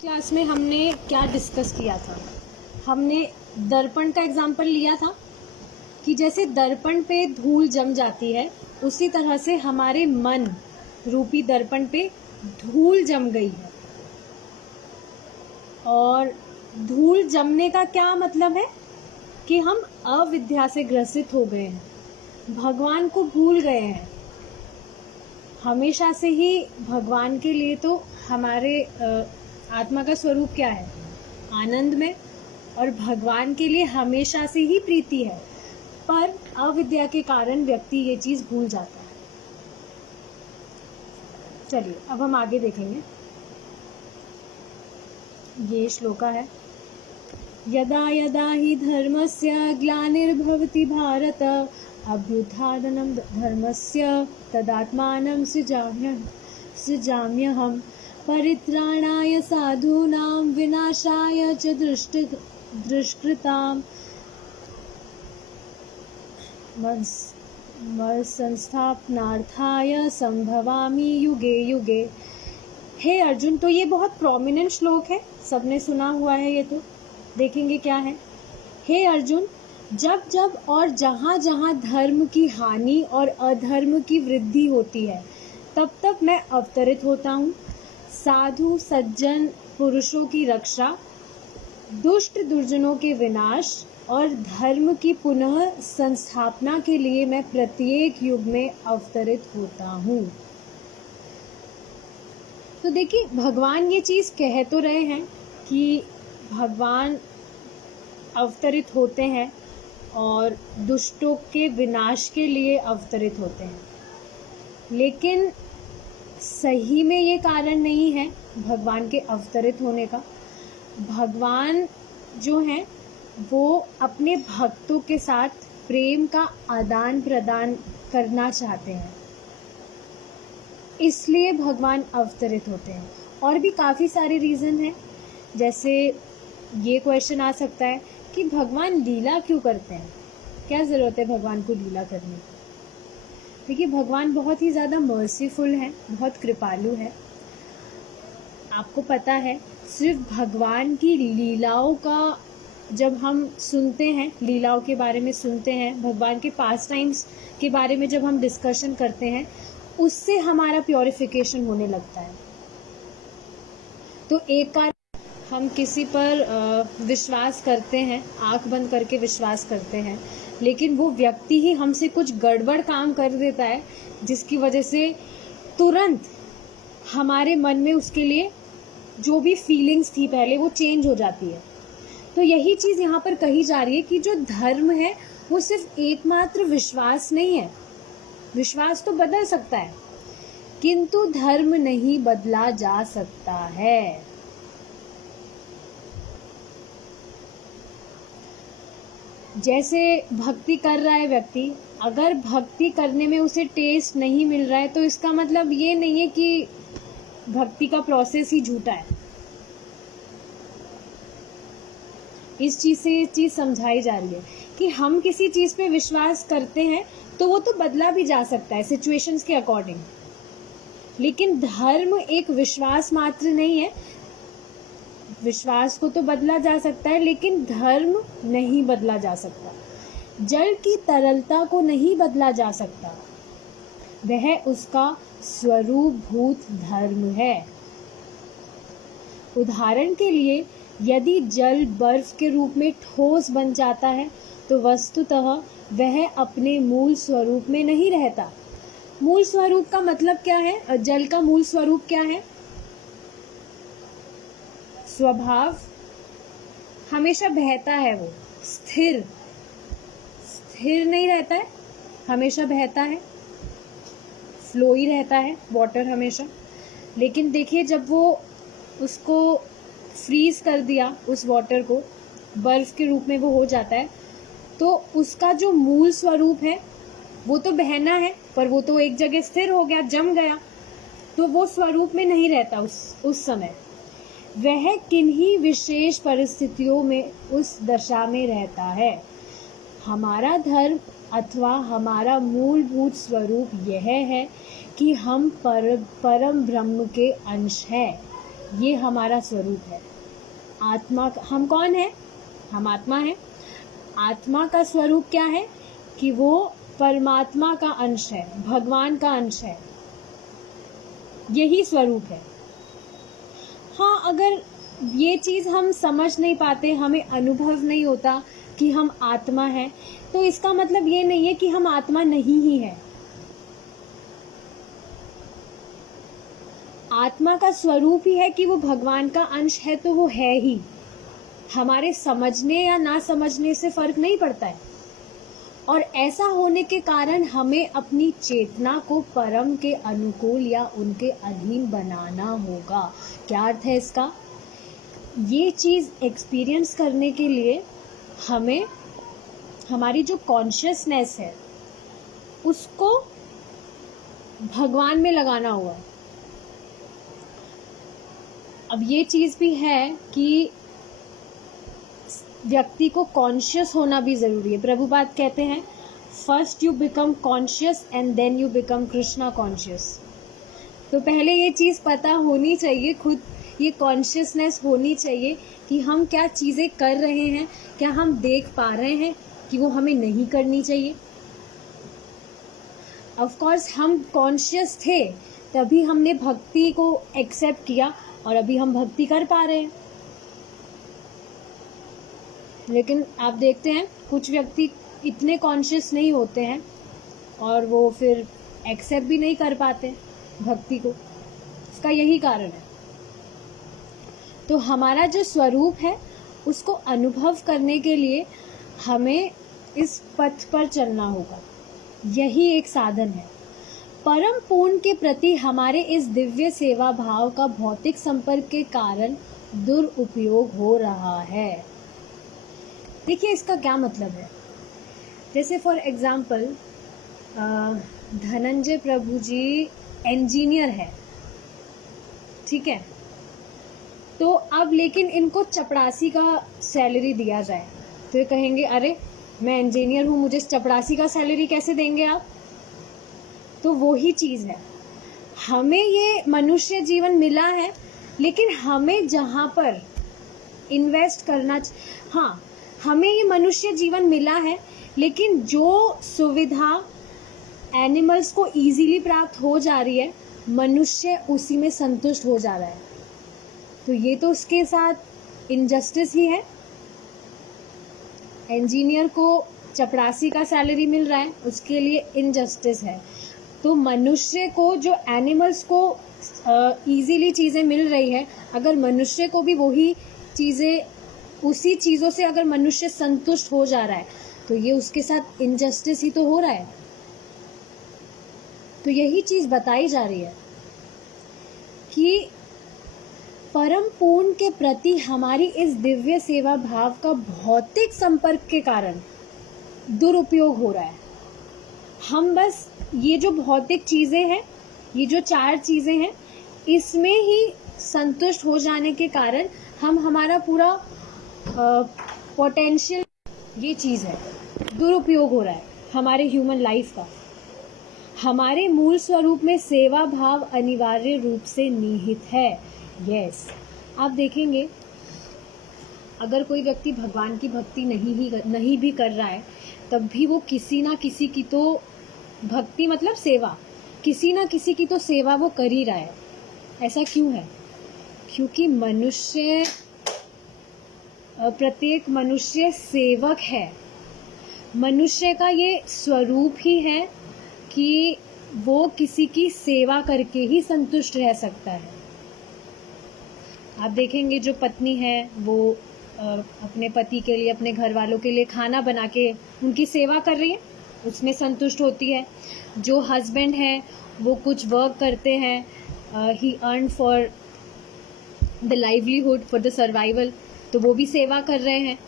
Class में हमने क्या डिस्कस किया था? हमने दर्पण का एग्जाम्पल लिया था कि जैसे दर्पण पे धूल जम जाती है, उसी तरह से हमारे मन रूपी दर्पण पे धूल जम गई है। और धूल जमने का क्या मतलब है कि हम अविद्या से ग्रसित हो गए हैं, भगवान को भूल गए हैं। हमेशा से ही भगवान के लिए तो हमारे आत्मा का स्वरूप क्या है? आनंद में। और भगवान के लिए हमेशा से ही प्रीति है, पर अविद्या के कारण व्यक्ति ये चीज भूल जाता है। चलिए अब हम आगे देखेंगे। ये श्लोका है, यदा यदा हि धर्मस्य ग्लानिर्भवति भारत अभ्युत्थानं धर्मस्य तदात्मानं सृजाम्यहम् परित्राणाय साधूनां विनाशाय च दुष्कृतां संस्थापनार्थाय संभवामि युगे युगे। हे अर्जुन, तो ये बहुत प्रोमिनेंट श्लोक है, सबने सुना हुआ है। ये तो देखेंगे क्या है। हे अर्जुन, जब जब और जहाँ जहाँ धर्म की हानि और अधर्म की वृद्धि होती है, तब तब मैं अवतरित होता हूँ। साधु सज्जन पुरुषों की रक्षा, दुष्ट दुर्जनों के विनाश और धर्म की पुनः संस्थापना के लिए मैं प्रत्येक युग में अवतरित होता हूँ। तो देखिए, भगवान ये चीज कह तो रहे हैं कि भगवान अवतरित होते हैं और दुष्टों के विनाश के लिए अवतरित होते हैं, लेकिन सही में ये कारण नहीं है भगवान के अवतरित होने का। भगवान जो हैं वो अपने भक्तों के साथ प्रेम का आदान प्रदान करना चाहते हैं, इसलिए भगवान अवतरित होते हैं। और भी काफ़ी सारे रीज़न हैं, जैसे ये क्वेश्चन आ सकता है कि भगवान लीला क्यों करते हैं, क्या ज़रूरत है भगवान को लीला करने की। देखिए, भगवान बहुत ही ज़्यादा मर्सीफुल हैं, बहुत कृपालु है। आपको पता है, सिर्फ भगवान की लीलाओं का जब हम सुनते हैं, लीलाओं के बारे में सुनते हैं, भगवान के पास टाइम्स के बारे में जब हम डिस्कशन करते हैं, उससे हमारा प्योरिफिकेशन होने लगता है। तो एक कारण हम किसी पर विश्वास करते हैं, आंख बंद करके विश्वास करते हैं, लेकिन वो व्यक्ति ही हमसे कुछ गड़बड़ काम कर देता है, जिसकी वजह से तुरंत हमारे मन में उसके लिए जो भी फीलिंग्स थी पहले, वो चेंज हो जाती है। तो यही चीज़ यहाँ पर कही जा रही है कि जो धर्म है वो सिर्फ एकमात्र विश्वास नहीं है। विश्वास तो बदल सकता है, किंतु धर्म नहीं बदला जा सकता है। जैसे भक्ति कर रहा है व्यक्ति, अगर भक्ति करने में उसे टेस्ट नहीं मिल रहा है, तो इसका मतलब ये नहीं है कि भक्ति का प्रोसेस ही झूठा है। इस चीज से ये चीज समझाई जा रही है कि हम किसी चीज पे विश्वास करते हैं तो वो तो बदला भी जा सकता है सिचुएशंस के अकॉर्डिंग, लेकिन धर्म एक विश्वास मात्र नहीं है। विश्वास को तो बदला जा सकता है, लेकिन धर्म नहीं बदला जा सकता। जल की तरलता को नहीं बदला जा सकता, वह उसका स्वरूपभूत धर्म है। उदाहरण के लिए, यदि जल बर्फ के रूप में ठोस बन जाता है, तो वस्तुतः वह अपने मूल स्वरूप में नहीं रहता। मूल स्वरूप का मतलब क्या है? जल का मूल स्वरूप क्या है? स्वभाव हमेशा बहता है, वो स्थिर नहीं रहता है, हमेशा बहता है, फ्लो ही रहता है वाटर हमेशा। लेकिन देखिए, जब वो उसको फ्रीज कर दिया, उस वाटर को बर्फ के रूप में वो हो जाता है, तो उसका जो मूल स्वरूप है वो तो बहना है, पर वो तो एक जगह स्थिर हो गया, जम गया, तो वो स्वरूप में नहीं रहता उस समय। वह किन्हीं विशेष परिस्थितियों में उस दशा में रहता है। हमारा धर्म अथवा हमारा मूलभूत स्वरूप यह है कि हम परम ब्रह्म के अंश हैं। ये हमारा स्वरूप है। आत्मा, हम कौन है? हम आत्मा है। आत्मा का स्वरूप क्या है? कि वो परमात्मा का अंश है, भगवान का अंश है, यही स्वरूप है। हाँ, अगर ये चीज़ हम समझ नहीं पाते, हमें अनुभव नहीं होता कि हम आत्मा हैं, तो इसका मतलब ये नहीं है कि हम आत्मा नहीं ही है। आत्मा का स्वरूप ही है कि वो भगवान का अंश है, तो वो है ही। हमारे समझने या ना समझने से फर्क नहीं पड़ता है। और ऐसा होने के कारण हमें अपनी चेतना को परम के अनुकूल या उनके अधीन बनाना होगा। क्या अर्थ है इसका? ये चीज़ एक्सपीरियंस करने के लिए हमें हमारी जो कॉन्शियसनेस है उसको भगवान में लगाना होगा। अब ये चीज़ भी है कि व्यक्ति को कॉन्शियस होना भी ज़रूरी है। प्रभुपाद कहते हैं, first you become conscious and then you become Krishna conscious. तो पहले ये चीज़ पता होनी चाहिए, खुद ये कॉन्शियसनेस होनी चाहिए कि हम क्या चीज़ें कर रहे हैं, क्या हम देख पा रहे हैं कि वो हमें नहीं करनी चाहिए। ऑफ कोर्स हम कॉन्शियस थे तभी हमने भक्ति को एक्सेप्ट किया और अभी हम भक्ति कर पा रहे हैं। लेकिन आप देखते हैं कुछ व्यक्ति इतने कॉन्शियस नहीं होते हैं और वो फिर एक्सेप्ट भी नहीं कर पाते भक्ति को। इसका यही कारण है। तो हमारा जो स्वरूप है उसको अनुभव करने के लिए हमें इस पथ पर चलना होगा। यही एक साधन है। परम पूर्ण के प्रति हमारे इस दिव्य सेवा भाव का भौतिक संपर्क के कारण दुरुपयोग हो रहा है। देखिए इसका क्या मतलब है। जैसे for example Dhananjay Prabhu ji engineer है, ठीक है, तो अब लेकिन इनको चपरासी का सैलरी दिया जाए तो ये कहेंगे, अरे मैं इंजीनियर हूँ, मुझे चपरासी का सैलरी कैसे देंगे आप? तो वो ही चीज़ है, हमें ये मनुष्य जीवन मिला है, लेकिन हमें जहाँ पर इन्वेस्ट करना, हाँ हमें ये मनुष्य जीवन मिला है, लेकिन जो सुविधा एनिमल्स को इजीली प्राप्त हो जा रही है, मनुष्य उसी में संतुष्ट हो जा रहा है। तो ये तो उसके साथ इनजस्टिस ही है। इंजीनियर को चपरासी का सैलरी मिल रहा है, उसके लिए इनजस्टिस है। तो मनुष्य को, जो एनिमल्स को इजीली चीज़ें मिल रही है, अगर मनुष्य को भी वही चीज़ें, उसी चीज़ों से अगर मनुष्य संतुष्ट हो जा रहा है, तो ये उसके साथ इनजस्टिस ही तो हो रहा है। तो यही चीज़ बताई जा रही है कि परम पूर्ण के प्रति हमारी इस दिव्य सेवा भाव का भौतिक संपर्क के कारण दुरुपयोग हो रहा है। हम बस ये जो भौतिक चीज़ें हैं, ये जो 4 चीज़ें हैं, इसमें ही संतुष्ट हो जाने के कारण हम हमारा पूरा पोटेंशियल, ये चीज़ है, दुरुपयोग हो रहा है हमारे ह्यूमन लाइफ का। हमारे मूल स्वरूप में सेवा भाव अनिवार्य रूप से निहित है। यस, आप देखेंगे अगर कोई व्यक्ति भगवान की भक्ति नहीं भी कर रहा है, तब भी वो किसी ना किसी की तो भक्ति, मतलब सेवा, किसी ना किसी की तो सेवा वो कर ही रहा है। ऐसा क्यों है? क्योंकि मनुष्य, प्रत्येक मनुष्य सेवक है। मनुष्य का ये स्वरूप ही है कि वो किसी की सेवा करके ही संतुष्ट रह सकता है। आप देखेंगे जो पत्नी है वो अपने पति के लिए, अपने घर वालों के लिए खाना बना के उनकी सेवा कर रही है, उसमें संतुष्ट होती है। जो हस्बैंड है वो कुछ वर्क करते हैं, he earn for the livelihood, for the survival, तो वो भी सेवा कर रहे हैं।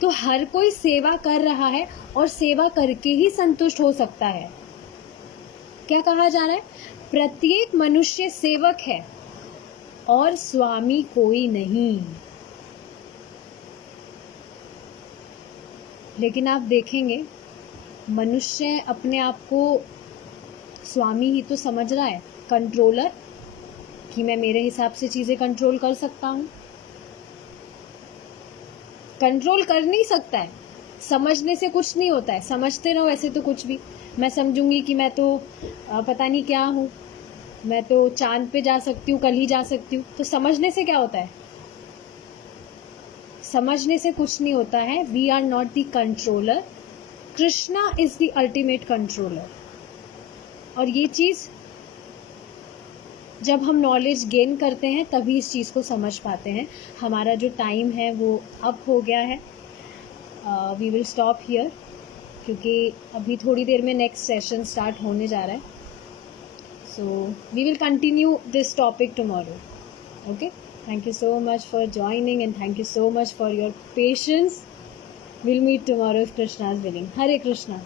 तो हर कोई सेवा कर रहा है और सेवा करके ही संतुष्ट हो सकता है। क्या कहा जा रहा है? प्रत्येक मनुष्य सेवक है और स्वामी कोई नहीं। लेकिन आप देखेंगे मनुष्य अपने आप को स्वामी ही तो समझ रहा है, कंट्रोलर। कि मैं मेरे हिसाब से चीज़ें कंट्रोल कर सकता हूँ? कंट्रोल कर नहीं सकता है। समझने से कुछ नहीं होता है, समझते रहो ऐसे तो कुछ भी। मैं समझूंगी कि मैं तो पता नहीं क्या हूँ, मैं तो चांद पे जा सकती हूँ, कल ही जा सकती हूँ, तो समझने से क्या होता है? समझने से कुछ नहीं होता है। We are not the controller, Krishna is the ultimate controller. और ये चीज़ जब हम नॉलेज गेन करते हैं तभी इस चीज़ को समझ पाते हैं। हमारा जो टाइम है वो अब हो गया है। वी विल स्टॉप हियर, क्योंकि अभी थोड़ी देर में नेक्स्ट सेशन स्टार्ट होने जा रहा है। So we will continue this topic tomorrow. Okay, thank you so much for joining and thank you so much for your patience. We'll meet tomorrow if Krishna is willing. Hare Krishna.